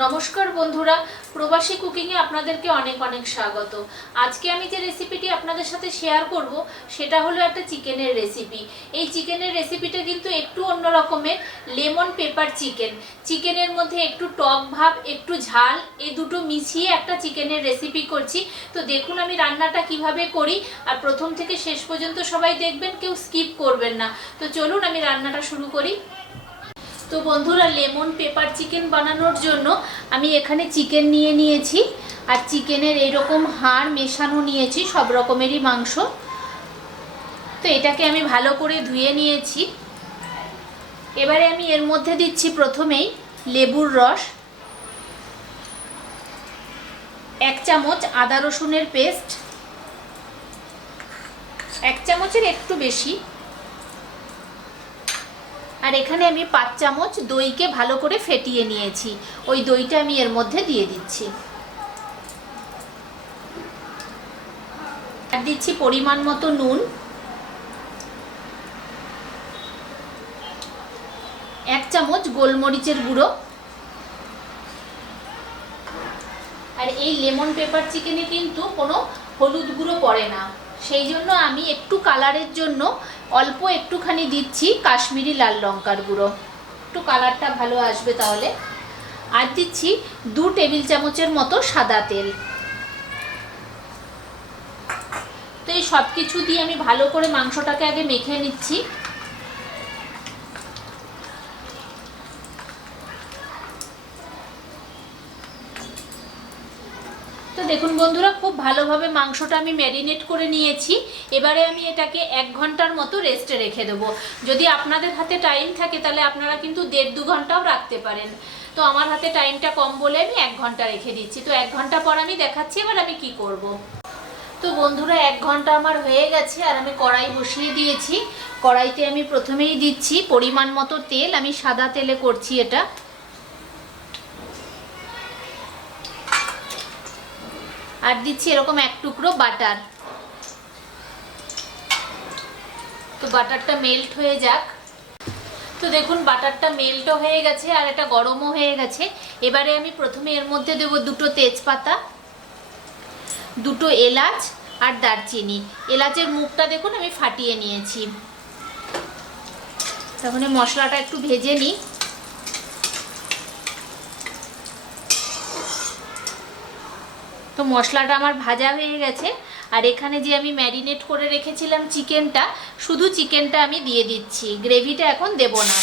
নমস্কার বন্ধুরা, প্রবাসী কুকিংয়ে আপনাদেরকে অনেক অনেক স্বাগত। আজকে আমি যে রেসিপিটি আপনাদের সাথে শেয়ার করব সেটা হলো একটা চিকেনের রেসিপি। এই চিকেনের রেসিপিটা কিন্তু একটু অন্য রকমের, লেমন পেপার চিকেন। চিকেনের মধ্যে একটু টক ভাব, একটু ঝাল, এই দুটো মিশিয়ে একটা চিকেনের রেসিপি করছি। তো দেখুন আমি রান্নাটা কিভাবে করি, আর প্রথম থেকে শেষ পর্যন্ত সবাই দেখবেন, কেউ স্কিপ করবেন না। তো চলুন আমি রান্নাটা শুরু করি। তো বন্ধুরা, লেমন পেপার চিকেন বানানোর জন্য আমি এখানে চিকেন নিয়ে নিয়েছি, আর চিকেনের এরকম হাড় মেশানো নিয়েছি, সব রকমেরই মাংস। তো এটাকে আমি ভালো করে ধুয়ে নিয়েছি। এবারে আমি এর মধ্যে দিচ্ছি প্রথমেই লেবুর রস, 1 চামচ আদা রসুনের পেস্ট, 1 চামচের একটু বেশি, আর এখানে আমি 5 চামচ দইকে ভালো করে ফেটিয়ে নিয়েছি, ওই দইটা আমি এর মধ্যে দিয়ে দিচ্ছি। আর দিচ্ছি পরিমাণ মতো নুন, 1 চামচ গোলমরিচের গুঁড়ো। আর এই লেমন পেপার চিকেনে কিন্তু কোনো হলুদ গুঁড়ো পড়ে না, সেই জন্য আমি একটু কালারের জন্য অল্প একটুখানি দিচ্ছি কাশ্মীরি লাল লঙ্কার গুঁড়ো, একটু কালারটা ভালো আসবে তাহলে। আর দিচ্ছি 2 টেবিল চামচের মতো সাদা তেল। তো এই সব কিছু দিয়ে আমি ভালো করে মাংসটাকে আগে মেখে নিচ্ছি। তো দেখুন বন্ধুরা, খুব ভালোভাবে মাংসটা আমি ম্যারিনেট করে নিয়েছি। এবারে আমি এটাকে 1 ঘন্টার মতো রেস্টে রেখে দেবো। যদি আপনাদের হাতে টাইম থাকে তাহলে আপনারা কিন্তু 1.5-2 ঘন্টাও রাখতে পারেন। তো আমার হাতে টাইমটা কম বলে আমি 1 ঘন্টা রেখে দিচ্ছি। তো 1 ঘন্টা পর আমি দেখাচ্ছি এবার আমি কি করব। তো বন্ধুরা, 1 ঘন্টা আমার হয়ে গেছে, আর আমি কড়াই বসিয়ে দিয়েছি। কড়াইতে আমি প্রথমেই দিচ্ছি পরিমাণ মতো তেল, আমি সাদা তেলে করছি এটা। আর দিচ্ছি এরকম 1 টুকরো বাটার। তো বাটারটা মেল্ট হয়ে যাক। তো দেখুন বাটারটা মেল্টও হয়ে গেছে, আর এটা গরমও হয়ে গেছে। এবারে আমি প্রথমে এর মধ্যে দেব 2টো তেজপাতা, 2টো এলাচ আর দারচিনি। এলাচের মুখটা দেখুন আমি ফাটিয়ে নিয়েছি। তাহলে মশলাটা একটু ভেজে নিই। তো মশলাটা আমার ভাজা হয়ে গেছে, আর এখানে যে আমি ম্যারিনেট করে রেখেছিলাম চিকেনটা, শুধু চিকেনটা আমি দিয়ে দিচ্ছি, গ্রেভিটা এখন দেব না।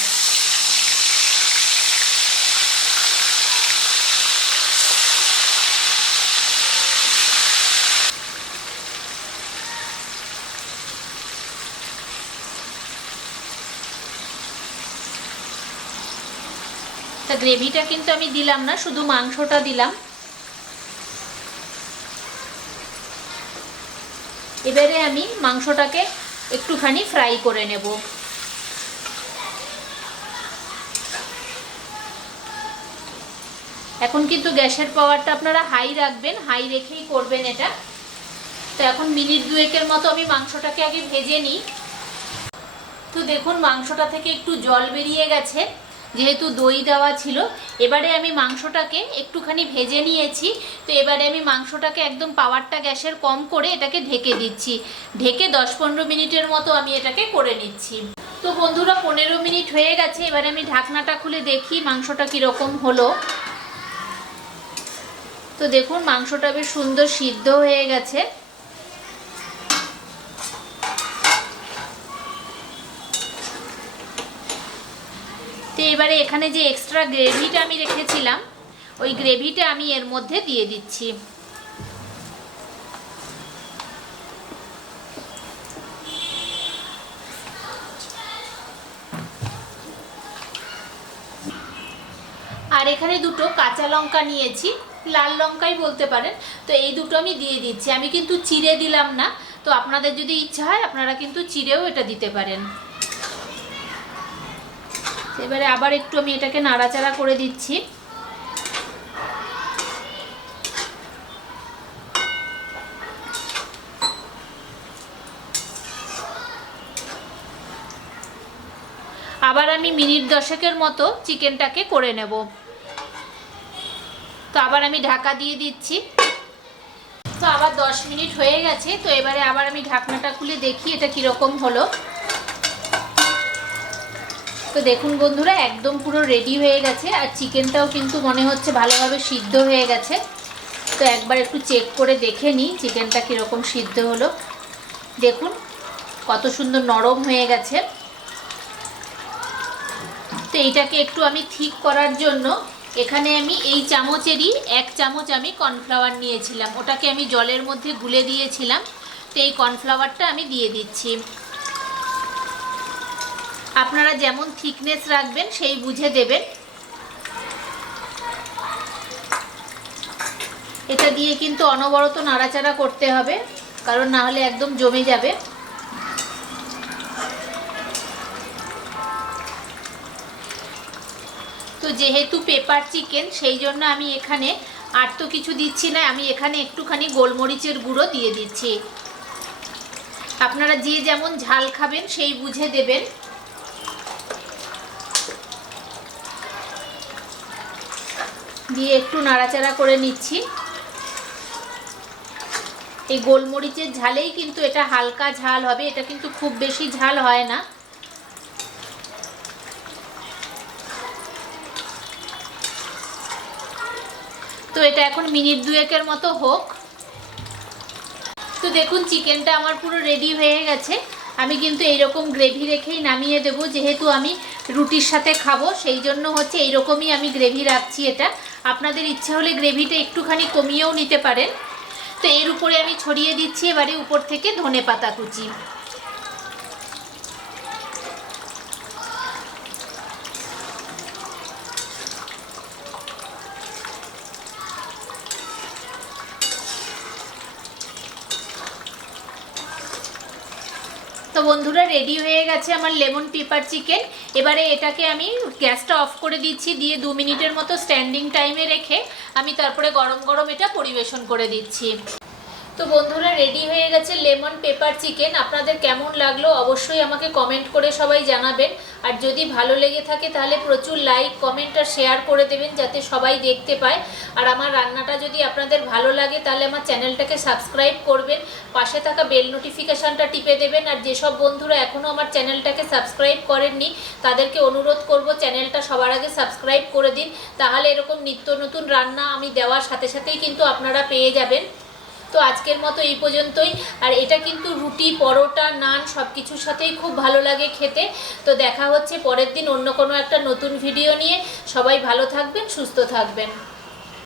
তা গ্রেভিটা কিন্তু আমি দিলাম না, শুধু মাংসটা দিলাম। এবারে আমি মাংসটাকে একটুখানি ফ্রাই করে নেব। এখন কিন্তু গ্যাসের পাওয়ারটা আপনারা হাই রাখবেন, হাই রেখেই করবেন এটা। তো এখন মিনিট 2-এর মতো আমি মাংসটাকে আগে ভেজে নিই। তো দেখুন মাংসটা থেকে একটু জল বেরিয়ে গেছে, যেহেতু দই দেওয়া ছিল। এবারে আমি মাংসটাকে একটুখানি ভেজে নিয়েছি। তো এবারে আমি মাংসটাকে একদম পাওয়ারটা গ্যাসের কম করে এটাকে ঢেকে দিচ্ছি। ঢেকে 10-15 মিনিটের মতো আমি এটাকে করে নিচ্ছি। তো বন্ধুরা, 15 মিনিট হয়ে গেছে। এবারে আমি ঢাকনাটা খুলে দেখি মাংসটা কীরকম হলো। তো দেখুন মাংসটা বেশ সুন্দর সিদ্ধ হয়ে গেছে। তো এবারে এখানে যে এক্সট্রা গ্রেভিটা আমি রেখেছিলাম, ওই গ্রেভিটা আমি এর মধ্যে দিয়ে দিচ্ছি। আর এখানে 2টো কাঁচা লঙ্কা নিয়েছি, লাল লঙ্কাই বলতে পারেন। তো এই দুটো আমি দিয়ে দিচ্ছি, আমি কিন্তু চিড়ে দিলাম না। তো আপনাদের যদি ইচ্ছা হয় আপনারা কিন্তু চিড়েও এটা দিতে পারেন। এবারে আবার একটু আমি এটাকে নাড়াচাড়া করে দিচ্ছি। আবার আমি মিনিট 10-এর মতো চিকেনটাকে করে নেব। তো আবার আমি ঢাকা দিয়ে দিচ্ছি। তো আবার 10 মিনিট হয়ে গেছে। তো এবারে আবার আমি ঢাকনাটা খুলে দেখি এটা কীরকম হলো। তো দেখুন বন্ধুরা, একদম পুরো রেডি হয়ে গেছে, আর চিকেনটাও কিন্তু মনে হচ্ছে ভালোভাবে সিদ্ধ হয়ে গেছে। তো একবার একটু চেক করে দেখে নিই চিকেনটা কীরকম সিদ্ধ হলো। দেখুন কত সুন্দর নরম হয়ে গেছে। তো এইটাকে একটু আমি ঠিক করার জন্য এখানে আমি এই চামচেরই 1 চামচ আমি কর্নফ্লাওয়ার নিয়েছিলাম, ওটাকে আমি জলের মধ্যে গুলে দিয়েছিলাম। তো এই কর্নফ্লাওয়ারটা আমি দিয়ে দিচ্ছি। আপনারা যেমন থিকনেস রাখবেন সেই বুঝে দেবেন। এটা দিয়ে কিন্তু অনবরত নাড়াচাড়া করতে হবে, কারণ না হলে একদম জমে যাবে। তো যেহেতু পেপার চিকেন সেই জন্য আমি এখানে আর তো কিছু দিচ্ছি না, আমি এখানে একটুখানি গোলমরিচের গুঁড়ো দিয়ে দিচ্ছি। আপনারা যে যেমন ঝাল খাবেন সেই বুঝে দেবেন। দিয়ে একটু নাড়াচাড়া করে নিচ্ছি। এই গোলমরিচের ঝালেই কিন্তু এটা হালকা ঝাল হবে, এটা কিন্তু খুব বেশি ঝাল হয় না। তো এটা এখন মিনিট 2-এর মতো হোক। তো দেখুন চিকেনটা আমার পুরো রেডি হয়ে গেছে। আমি কিন্তু এইরকম গ্রেভি রেখেই নামিয়ে দেবো, যেহেতু আমি রুটির সাথে খাবো সেই জন্য হচ্ছে এইরকমই আমি গ্রেভি রাখছি। এটা আপনাদের ইচ্ছা হলে গ্রেভিটা একটুখানি কমিয়েও নিতে পারেন। তো এর উপরে আমি ছড়িয়ে দিচ্ছি এবারে উপর থেকে ধনেপাতা কুচি। তো বন্ধুরা রেডি হয়ে গেছে আমার লেমন পেপার চিকেন। এবারে এটাকে আমি গ্যাসটা অফ করে দিচ্ছি, দিয়ে 2 মিনিটের মতো স্ট্যান্ডিং টাইমে রেখে আমি তারপরে গরম গরম এটা পরিবেশন করে দিচ্ছি। তো বন্ধুরা রেডি হয়ে গেছে লেমন পেপার চিকেন। আপনাদের কেমন লাগলো অবশ্যই আমাকে কমেন্ট করে সবাই জানাবেন। আর যদি ভালো লেগে থাকে তাহলে প্রচুর লাইক, কমেন্ট আর শেয়ার করে দেবেন যাতে সবাই দেখতে পায়। আর আমার রান্নাটা যদি আপনাদের ভালো লাগে তাহলে আমার চ্যানেলটাকে সাবস্ক্রাইব করবেন, পাশে থাকা বেল নোটিফিকেশানটা টিপে দেবেন। আর যেসব বন্ধুরা এখনও আমার চ্যানেলটাকে সাবস্ক্রাইব করেননি তাদেরকে অনুরোধ করব চ্যানেলটা সবার আগে সাবস্ক্রাইব করে দিন, তাহলে এরকম নিত্য নতুন রান্না আমি দেওয়ার সাথে সাথেই কিন্তু আপনারা পেয়ে যাবেন। তো আজকের মতো এই পর্যন্তই। আর এটা কিন্তু রুটি, পরোটা, নান সব কিছুর সাথেই খুব ভালো লাগে খেতে। তো দেখা হচ্ছে পরের দিন অন্য কোনো একটা নতুন ভিডিও নিয়ে। সবাই ভালো থাকবেন, সুস্থ থাকবেন।